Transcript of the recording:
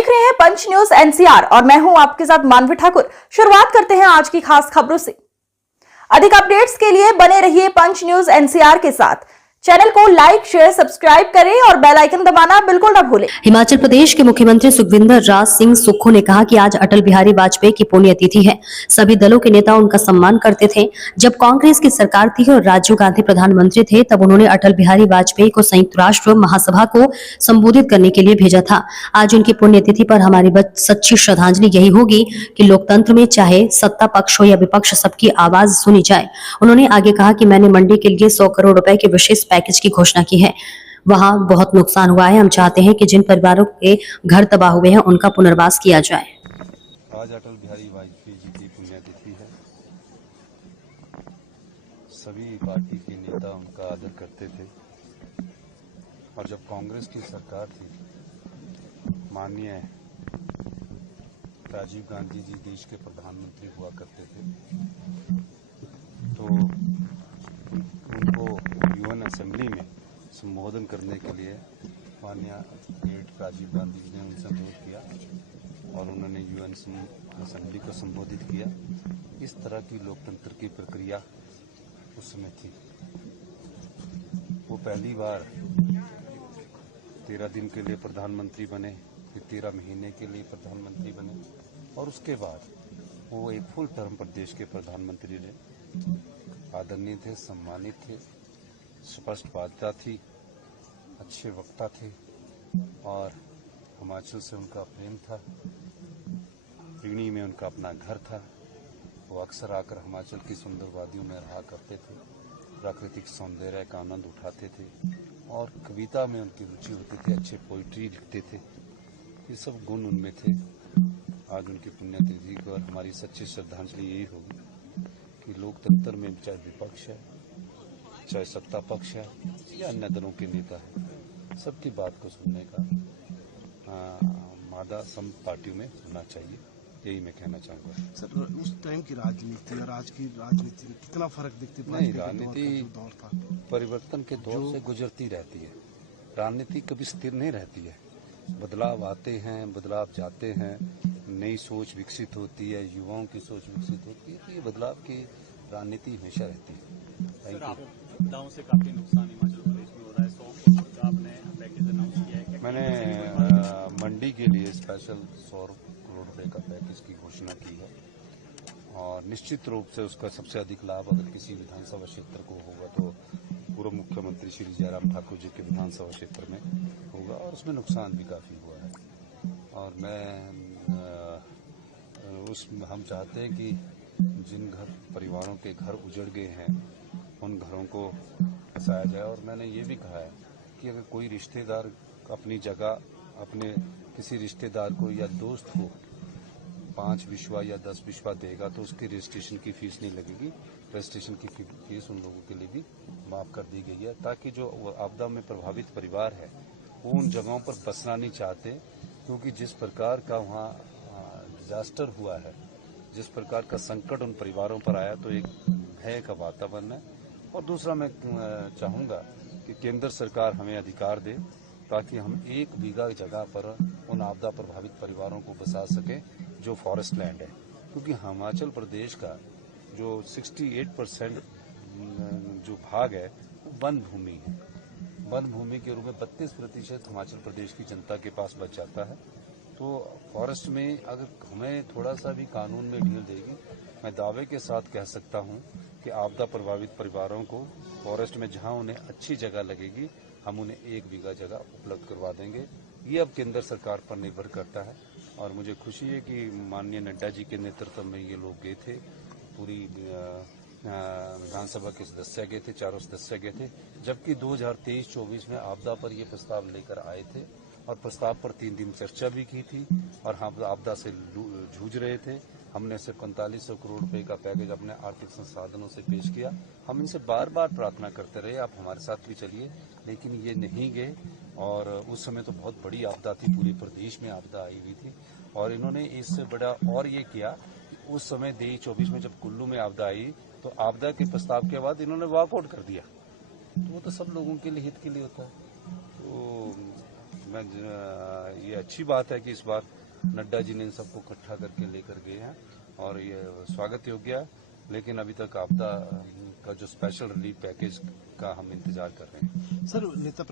देख रहे हैं पंच न्यूज एनसीआर और मैं हूं आपके साथ मानवी ठाकुर। शुरुआत करते हैं आज की खास खबरों से। अधिक अपडेट्स के लिए बने रहिए पंच न्यूज एनसीआर के साथ। चैनल को लाइक, शेयर, सब्सक्राइब करें और बेल आइकन दबाना बिल्कुल न भूलें। हिमाचल प्रदेश के मुख्यमंत्री सुखविंदर राज सिंह सुक्खू ने कहा कि आज अटल बिहारी वाजपेयी की पुण्यतिथि है। सभी दलों के नेता उनका सम्मान करते थे। जब कांग्रेस की सरकार थी और राजीव गांधी प्रधानमंत्री थे, तब उन्होंने अटल बिहारी वाजपेयी को संयुक्त राष्ट्र महासभा को संबोधित करने के लिए भेजा था। आज उनकी पुण्यतिथि पर हमारी सच्ची श्रद्धांजलि यही होगी कि लोकतंत्र में चाहे सत्ता पक्ष हो या विपक्ष, सबकी आवाज सुनी जाए। उन्होंने आगे कहा कि मैंने मंडी के लिए 100 करोड़ रुपए के विशेष पैकेज की घोषणा की है। वहां बहुत नुकसान हुआ है। हम चाहते हैं कि जिन परिवारों के घर तबाह हुए हैं उनका पुनर्वास किया जाए। आज अटल बिहारी वाजपेयी जी की पुण्यतिथि है। सभी पार्टी के नेता उनका आदर करते थे और जब कांग्रेस की सरकार थी, माननीय राजीव गांधी जी देश के प्रधानमंत्री हुआ करते थे, तो उनको यूएन असेंबली में संबोधन करने के लिए माननीय राजीव गांधी जी ने उनसे अनुरोध किया और उन्होंने यूएन असेंबली को संबोधित किया। इस तरह की लोकतंत्र की प्रक्रिया उस समय थी। वो पहली बार 13 दिन के लिए प्रधानमंत्री बने, फिर 13 महीने के लिए प्रधानमंत्री बने और उसके बाद वो एक फुल टर्म प्रदेश के प्रधानमंत्री रहे। आदरणीय थे, सम्मानित थे, स्पष्टवादिता थी, अच्छे वक्ता थे और हिमाचल से उनका प्रेम था। ऋणी में उनका अपना घर था। वो अक्सर आकर हिमाचल की सुंदर वादियों में रहा करते थे, प्राकृतिक सौंदर्य का आनंद उठाते थे और कविता में उनकी रुचि होती थी, अच्छे पोइट्री लिखते थे। ये सब गुण उनमें थे। आज उनकी पुण्यतिथि पर हमारी सच्ची श्रद्धांजलि यही होगी कि लोकतंत्र में चाहे विपक्ष है, चाहे सत्ता पक्ष है या अन्य दलों के नेता है, सबकी बात को सुनने का मादा सम पार्टियों में होना चाहिए। यही मैं कहना चाहूँगा। सर, उस टाइम की राजनीति और आज की राजनीति में कितना फर्क दिखती है? नहीं, राजनीति परिवर्तन के दौर से गुजरती रहती है। राजनीति कभी स्थिर नहीं रहती है। बदलाव आते हैं, बदलाव जाते हैं, नई सोच विकसित होती है, युवाओं की सोच विकसित होती है। तो ये बदलाव की राजनीति हमेशा रहती है। आपदाओं से काफी नुकसान हिमाचल प्रदेश में हो रहा है। 100 करोड़ का आपने पैकेज अनाउंस किया है। मैंने मंडी के लिए स्पेशल 100 करोड़ रुपए का पैकेज की घोषणा की है और निश्चित रूप से उसका सबसे अधिक लाभ अगर किसी विधानसभा क्षेत्र को होगा तो पूर्व मुख्यमंत्री श्री जयराम ठाकुर जी के विधानसभा क्षेत्र में होगा और उसमें नुकसान भी काफी हुआ है। और हम चाहते हैं कि जिन परिवारों के घर उजड़ गए हैं उन घरों को बसाया जाए। और मैंने ये भी कहा है कि अगर कोई रिश्तेदार अपनी जगह अपने किसी रिश्तेदार को या दोस्त को 5 विश्वा या 10 विश्वा देगा तो उसकी रजिस्ट्रेशन की फीस नहीं लगेगी। रजिस्ट्रेशन की फीस उन लोगों के लिए भी माफ कर दी गई है ताकि जो आपदा में प्रभावित परिवार है वो उन जगहों पर बसना नहीं चाहते, क्योंकि जिस प्रकार का वहाँ डिजास्टर हुआ है, जिस प्रकार का संकट उन परिवारों पर आया, तो एक भय का वातावरण है। और दूसरा मैं चाहूँगा कि केंद्र सरकार हमें अधिकार दे ताकि हम 1 बीघा जगह पर उन आपदा प्रभावित परिवारों को बसा सकें जो फॉरेस्ट लैंड है, क्योंकि हिमाचल प्रदेश का जो 68% जो भाग है वो वन भूमि है। वन भूमि के रूप में 32% हिमाचल प्रदेश की जनता के पास बच जाता है। तो फॉरेस्ट में अगर हमें थोड़ा सा भी कानून में ढील देगी, मैं दावे के साथ कह सकता हूँ कि आपदा प्रभावित परिवारों को फॉरेस्ट में जहाँ उन्हें अच्छी जगह लगेगी हम उन्हें 1 बीघा जगह उपलब्ध करवा देंगे। ये अब केंद्र सरकार पर निर्भर करता है और मुझे खुशी है कि माननीय नड्डा जी के नेतृत्व में ये लोग गए थे, पूरी विधानसभा के सदस्य गए थे, चारों सदस्य गए थे, जबकि 2023-24 में आपदा पर ये प्रस्ताव लेकर आए थे और प्रस्ताव पर 3 दिन चर्चा भी की थी और हम आपदा से जूझ रहे थे। हमने सिर्फ 4500 करोड़ रुपए का पैकेज अपने आर्थिक संसाधनों से पेश किया। हम इनसे बार बार प्रार्थना करते रहे आप हमारे साथ भी चलिए, लेकिन ये नहीं गए। और उस समय तो बहुत बड़ी आपदा थी, पूरे प्रदेश में आपदा आई हुई थी और इन्होंने इससे बड़ा और ये किया कि उस समय 23-24 में जब कुल्लू में आपदा आई तो आपदा के प्रस्ताव के बाद इन्होंने वॉकआउट कर दिया। तो वो तो सब लोगों के लिए हित के लिए होता है। तो मैं ये अच्छी बात है कि इस बार नड्डा जी ने इन सबको इकट्ठा करके लेकर गए हैं और ये स्वागत योग्य है। लेकिन अभी तक आपदा का जो स्पेशल रिलीफ पैकेज का हम इंतजार कर रहे हैं। सर नेता